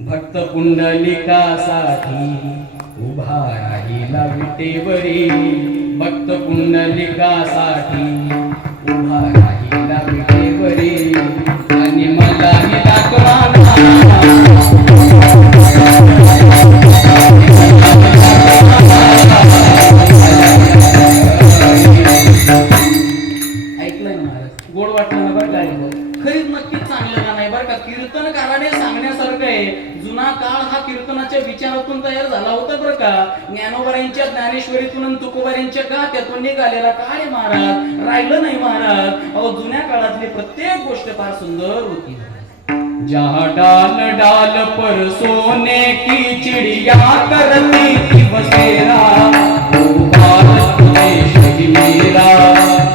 भक्त पुंडलिकासाठी उभा राहिला विटेवरी, भक्त पुंडलिकासाठी उभा राहिला विटेवरी, आणि मला ही दाखवा गोड वाटलं ना बरं का? खरीच नक्कीच चांगलं गाणं आहे बरं का. कीर्तनकाराने सांगण्यासारखं आहे. जुना काळ हा कीर्तनाच्या विचारातून तयार झाला होता बरं का. ज्ञानोबरांच्या ज्ञानेश्वरीतून आणि तुकोबारांच्या गात्यातून निघालेला काळ महाराज राहिलं नाही महाराज. अहो जुन्या काळातली प्रत्येक गोष्ट फार सुंदर होती. जहाँ डाल डाल पर सोने की चिड़िया करती थी बसेरा, वो भारत देश ही मेरा,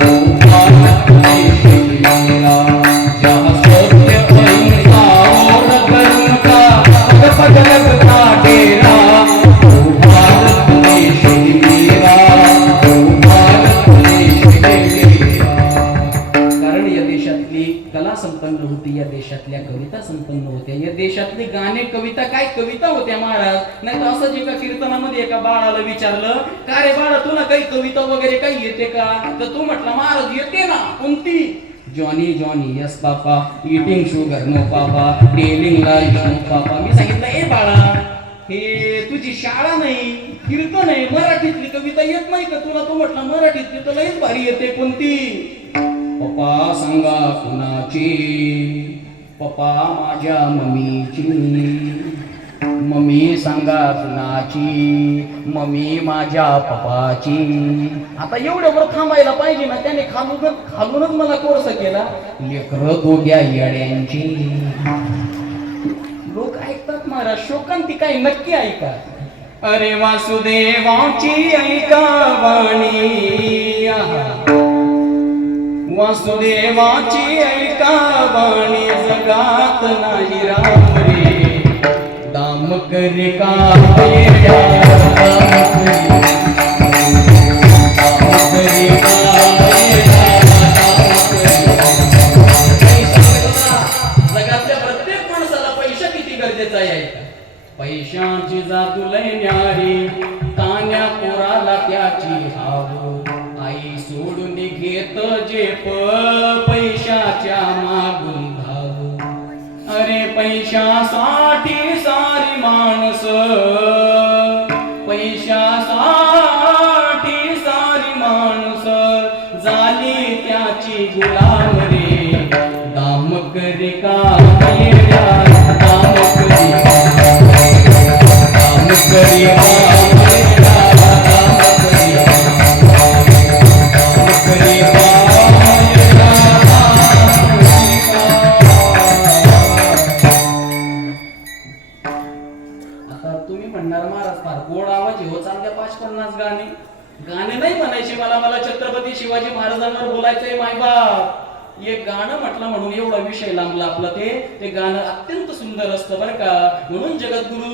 वो भारत देश ही मेरा, जहाँ सत्य अहिंसा और धर्म का पग लगता डेरा, वो भारत देश ही मेरा, वो भारत देश ही मेरा. कारण या देशातली कला संपन्न होती, या देशातल्या कविता संपन्न होत्या, या देशातली गाणे कविता काय कविता होत्या महाराज. नाही तर असं एका कीर्तनामध्ये एका बाळाला विचारलं, का रे बाळा तुला काही कविता वगैरे काही येते का? तर तू म्हटला महाराज येते ना. कोणती? Johnny Johnny yes papa, eating sugar no papa, telling life no papa. मी सांगितलं ए बाळा, हे तुझी शाळा नाही, कीर्तन आहे, मराठीतली कविता येत नाही का तुला? तू म्हटला मराठीतली तर लईच भारी येते. कोणती? पप्पा सांगा कुणाची, पप्पा माझ्या मम्मीची, मम्मी सांगा कुणाची, मम्मी माझ्या पप्पाची. आता एवढ्यावर थांबायला पाहिजे ना. त्याने खालूनच मला कोर्स केला, लेकरं दोघ्या येड्यांची. लोक ऐकतात महाराज, शोकांती काय नक्की ऐका. अरे वासुदेवाची ऐका वाणी, वासुदेवाची ऐका वाणी, जगात नाही राम रे, दाम करे का वेड्या, जगातल्या प्रत्येक माणसाला पैसा किती गरजेचा आहे. पैशाची जादू लय न्यारी, तान्या पोराला त्याची हाव, आई सोडून घेत जे पैशाच्या मागून धाव. अरे पैशासाठी सारी माणस, पैशासाठी सारी माणस झाली त्याची गुलाम रे, दाम करे का वेड्या, दाम करे का, दाम करे का वेड्या, दाम करे का. आता तुम्ही म्हणणार महाराज फार गोड आवाज हो, चालत्या 5-50 गाणे नाही म्हणायचे मला. मला छत्रपती शिवाजी महाराजांवर बोलायचंय मायबाप. एक गाणं म्हटलं म्हणून एवढा विषय लांबला आपला. ते गाणं अत्यंत सुंदर असतं बरं का. म्हणून जगद्गुरु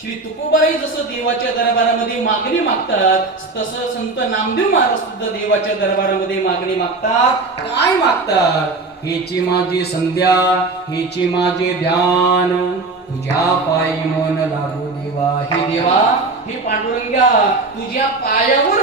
श्री तुकोबाराई जसं देवाच्या दरबारामध्ये मागणी मागतात, तसं संत नामदेव महाराज सुद्धा देवाच्या दरबारामध्ये मागणी मागतात. काय मागतात? हेची माझी संध्या, हेची माझे ध्यान, तुझ्या पायी मन लागू देवा. हे देवा, हे पांडुरंगा, तुझ्या पायावर